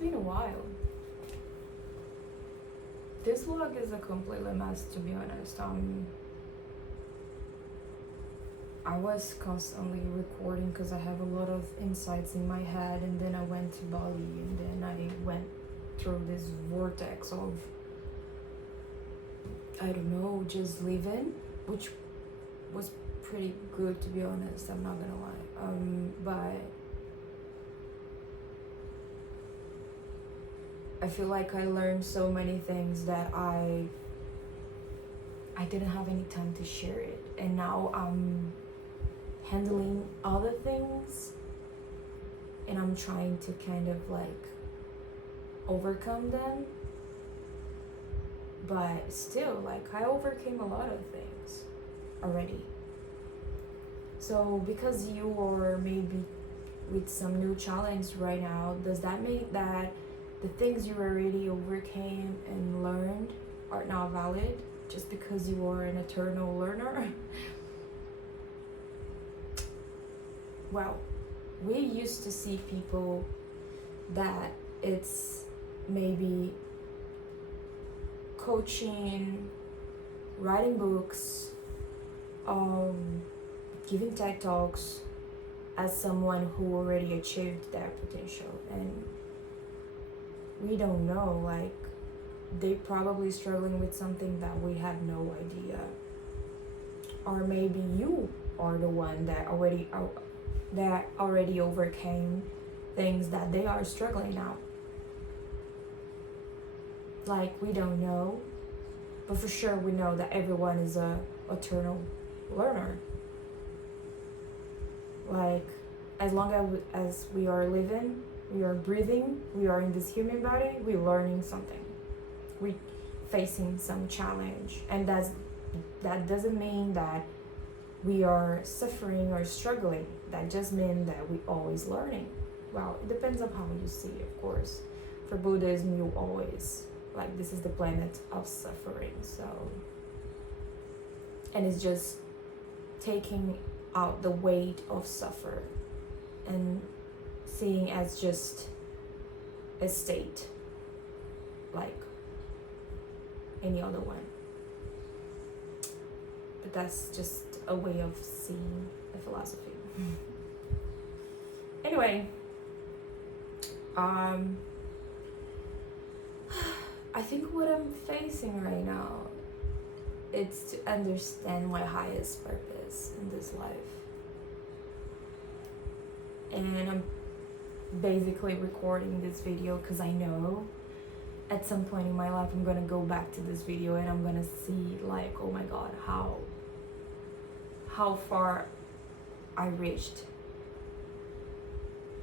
been a while. This vlog is a completely mess, to be honest. I was constantly recording because I have a lot of insights in my head, and then I went to Bali, and then I went through this vortex of, I don't know, just living, which was pretty good, to be honest. I'm not gonna lie. But I feel like I learned so many things that I didn't have any time to share it, and now I'm handling other things, and I'm trying to kind of like overcome them. But still, like, I overcame a lot of things already. So because you are maybe with some new challenge right now, does that mean that the things you already overcame and learned are now valid just because you are an eternal learner? Well, we used to see people that it's maybe coaching, writing books, giving TED Talks as someone who already achieved their potential. And we don't know, like, they probably struggling with something that we have no idea. Or maybe you are the one that already overcame things that they are struggling now. Like, we don't know, but for sure we know that everyone is a eternal learner. Like, as long as we are living, we are breathing, we are in this human body, we're learning something, we facing some challenge, and that doesn't mean that we are suffering or struggling. That just means that we always learning. Well, it depends on how you see it, of course. For Buddhism, you always, like, this is the planet of suffering. So, and it's just taking out the weight of suffer and seeing as just a state like any other one. But that's just a way of seeing the philosophy. Anyway, I think what I'm facing right now, it's to understand my highest purpose in this life. And I'm basically recording this video because I know at some point in my life I'm gonna go back to this video and I'm gonna see, like, oh my god, how far I reached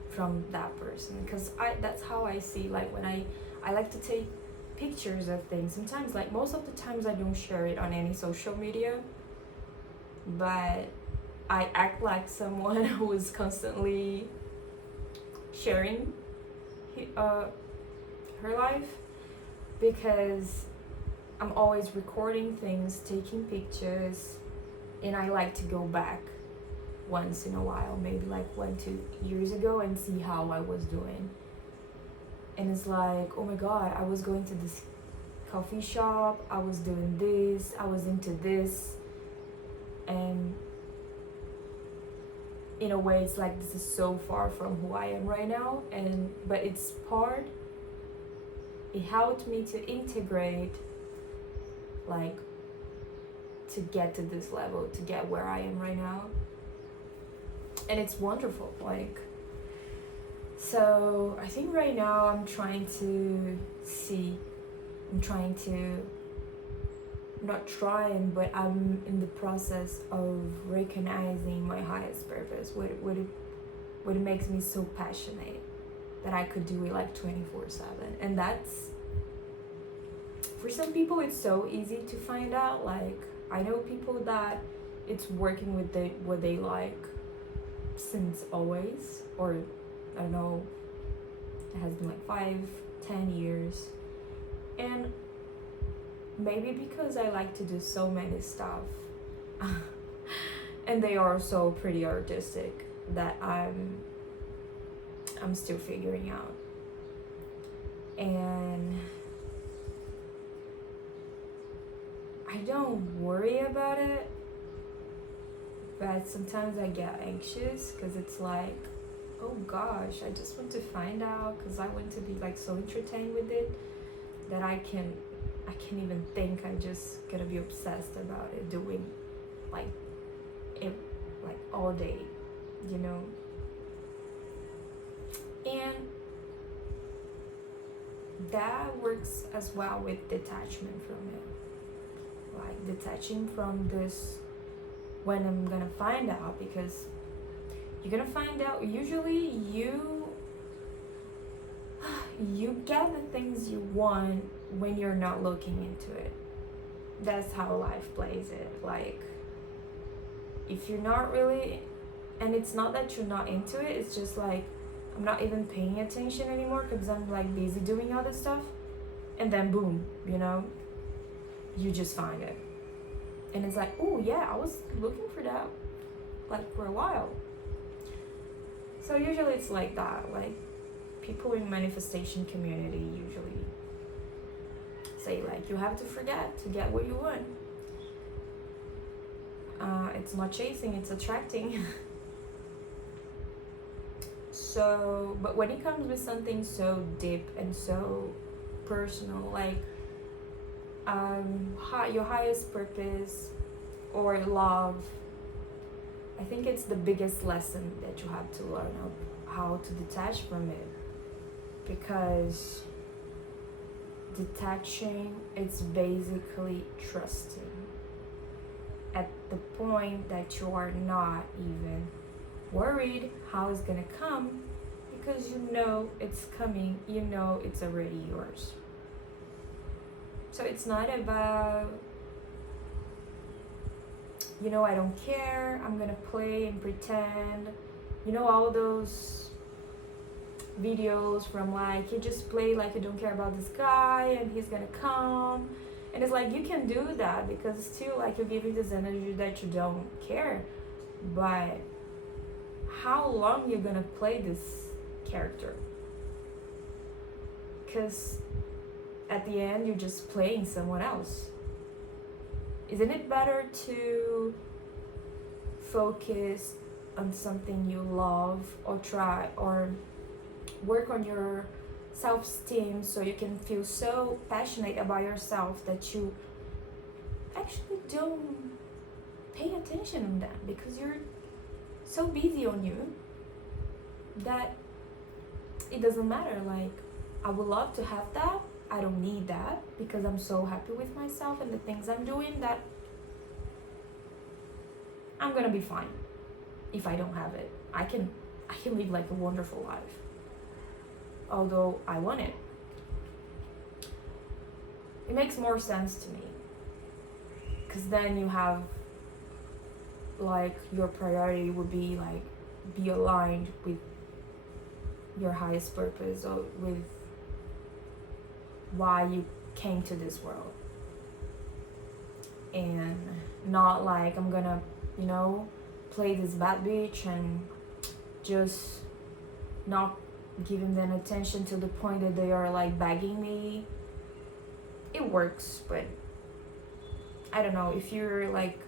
from that person. Because that's how I see, like, when I like to take pictures of things. Sometimes, like, most of the times I don't share it on any social media, but I act like someone who is constantly sharing her life, because I'm always recording things, taking pictures, and I like to go back once in a while, maybe like 1-2 years ago, and see how I was doing. And it's like, oh my god, I was going to this coffee shop, I was doing this, I was into this, and in a way it's like, this is so far from who I am right now. But it's part, it helped me to integrate, like, to get to this level, to get where I am right now. And it's wonderful, like. So I think right now I'm trying to but I'm in the process of recognizing my highest purpose, what makes me so passionate that I could do it like 24/7. And that's, for some people it's so easy to find out. Like, I know people that it's working with what they like since always, or I don't know, it has been like 5-10 years. And maybe because I like to do so many stuff and they are so pretty artistic, that I'm still figuring out And I don't worry about it, but sometimes I get anxious because it's like, oh gosh, I just want to find out, because I want to be like so entertained with it that I can't even think. I just gonna be obsessed about it, doing like it like all day, you know. And that works as well with detachment from it, like detaching from this when I'm gonna find out, because you're gonna find out usually you get the things you want when you're not looking into it. That's how life plays it. Like, if you're not really, and it's not that you're not into it, it's just like I'm not even paying attention anymore because I'm like busy doing other stuff, and then boom, you know, you just find it, and it's like, oh yeah, I was looking for that like for a while. So usually it's like that. Like, people in manifestation community usually say like, you have to forget to get what you want. It's not chasing, it's attracting. So, but when it comes with something so deep and so personal, like your highest purpose or love, I think it's the biggest lesson that you have to learn of how to detach from it. Because detaching, it's basically trusting at the point that you are not even worried how it's gonna come, because you know it's coming, you know it's already yours. So it's not about, you know, I don't care, I'm gonna play and pretend, you know, all those videos from like, you just play like you don't care about this guy and he's gonna come. And it's like, you can do that because still like you're giving this energy that you don't care. But how long you're gonna play this character? Because at the end you're just playing someone else. Isn't it better to focus on something you love, or try or work on your self-esteem so you can feel so passionate about yourself that you actually don't pay attention on them because you're so busy on you that it doesn't matter. Like, I would love to have that, I don't need that because I'm so happy with myself and the things I'm doing that I'm gonna be fine if I don't have it. I can live like a wonderful life, although I want it. It makes more sense to me because then you have like your priority would be like be aligned with your highest purpose or with why you came to this world, and not like I'm gonna, you know, play this bad bitch and just not giving them attention to the point that they are like begging me. It works, but I don't know, if you're like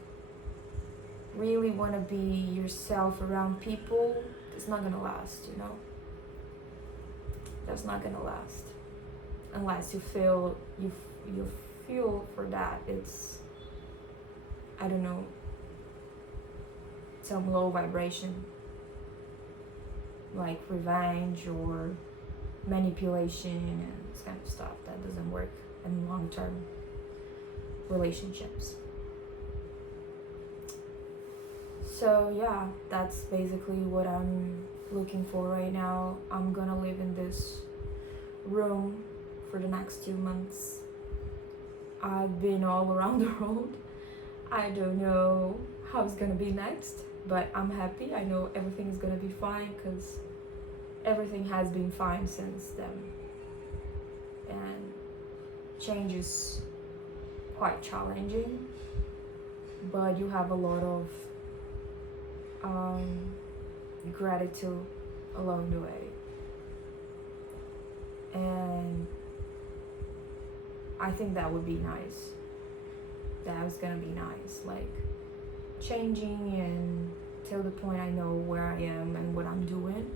really want to be yourself around people, it's not gonna last, you know. That's not gonna last unless you feel you feel for that. It's, I don't know, some low vibration like revenge or manipulation and this kind of stuff that doesn't work in long-term relationships. So yeah, that's basically what I'm looking for right now. I'm gonna live in this room for the next 2 months. I've been all around the world. I don't know how it's gonna be next, but I'm happy. I know everything is gonna be fine because everything has been fine since then. And change is quite challenging, but you have a lot of gratitude along the way. And I think that would be nice. That was gonna be nice, like changing and till the point I know where I am and what I'm doing.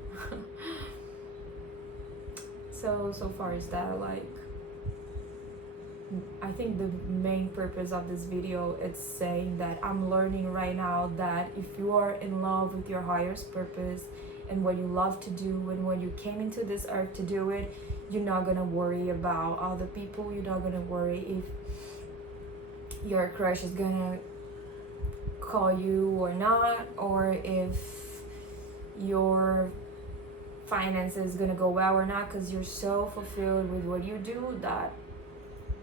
So far is that, like, I think the main purpose of this video is saying that I'm learning right now that if you are in love with your highest purpose and what you love to do and when you came into this earth to do it, you're not gonna worry about other people. You're not gonna worry if your crush is gonna call you or not, or if your finances is gonna go well or not, because you're so fulfilled with what you do that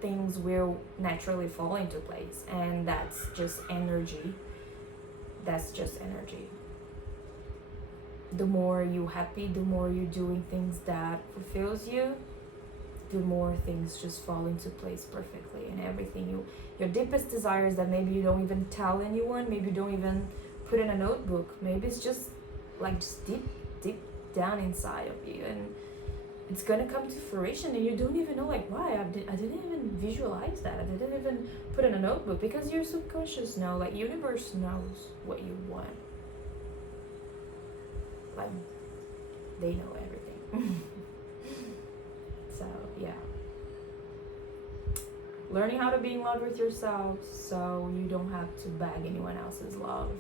things will naturally fall into place. And that's just energy. That's just energy. The more you're happy, the more you're doing things that fulfills you, the more things just fall into place perfectly. And everything your deepest desires that maybe you don't even tell anyone, maybe you don't even put in a notebook, maybe it's just like just deep down inside of you, and it's gonna come to fruition, and you don't even know like why. I didn't even visualize that. I didn't even put in a notebook, because your subconscious know, like universe knows what you want. Like they know everything. So yeah, learning how to be in love with yourself so you don't have to beg anyone else's love,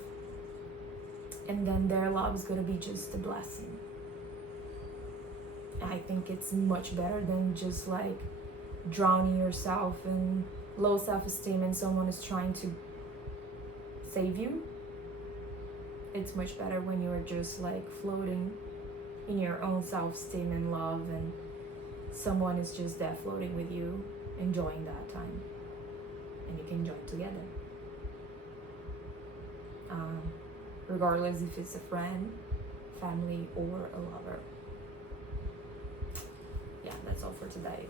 and then their love is gonna be just a blessing. I think it's much better than just like drowning yourself in low self-esteem and someone is trying to save you. It's much better when you're just like floating in your own self-esteem and love, and someone is just there floating with you, enjoying that time, and you can enjoy it together. Regardless if it's a friend, family, or a lover. Yeah, that's all for today.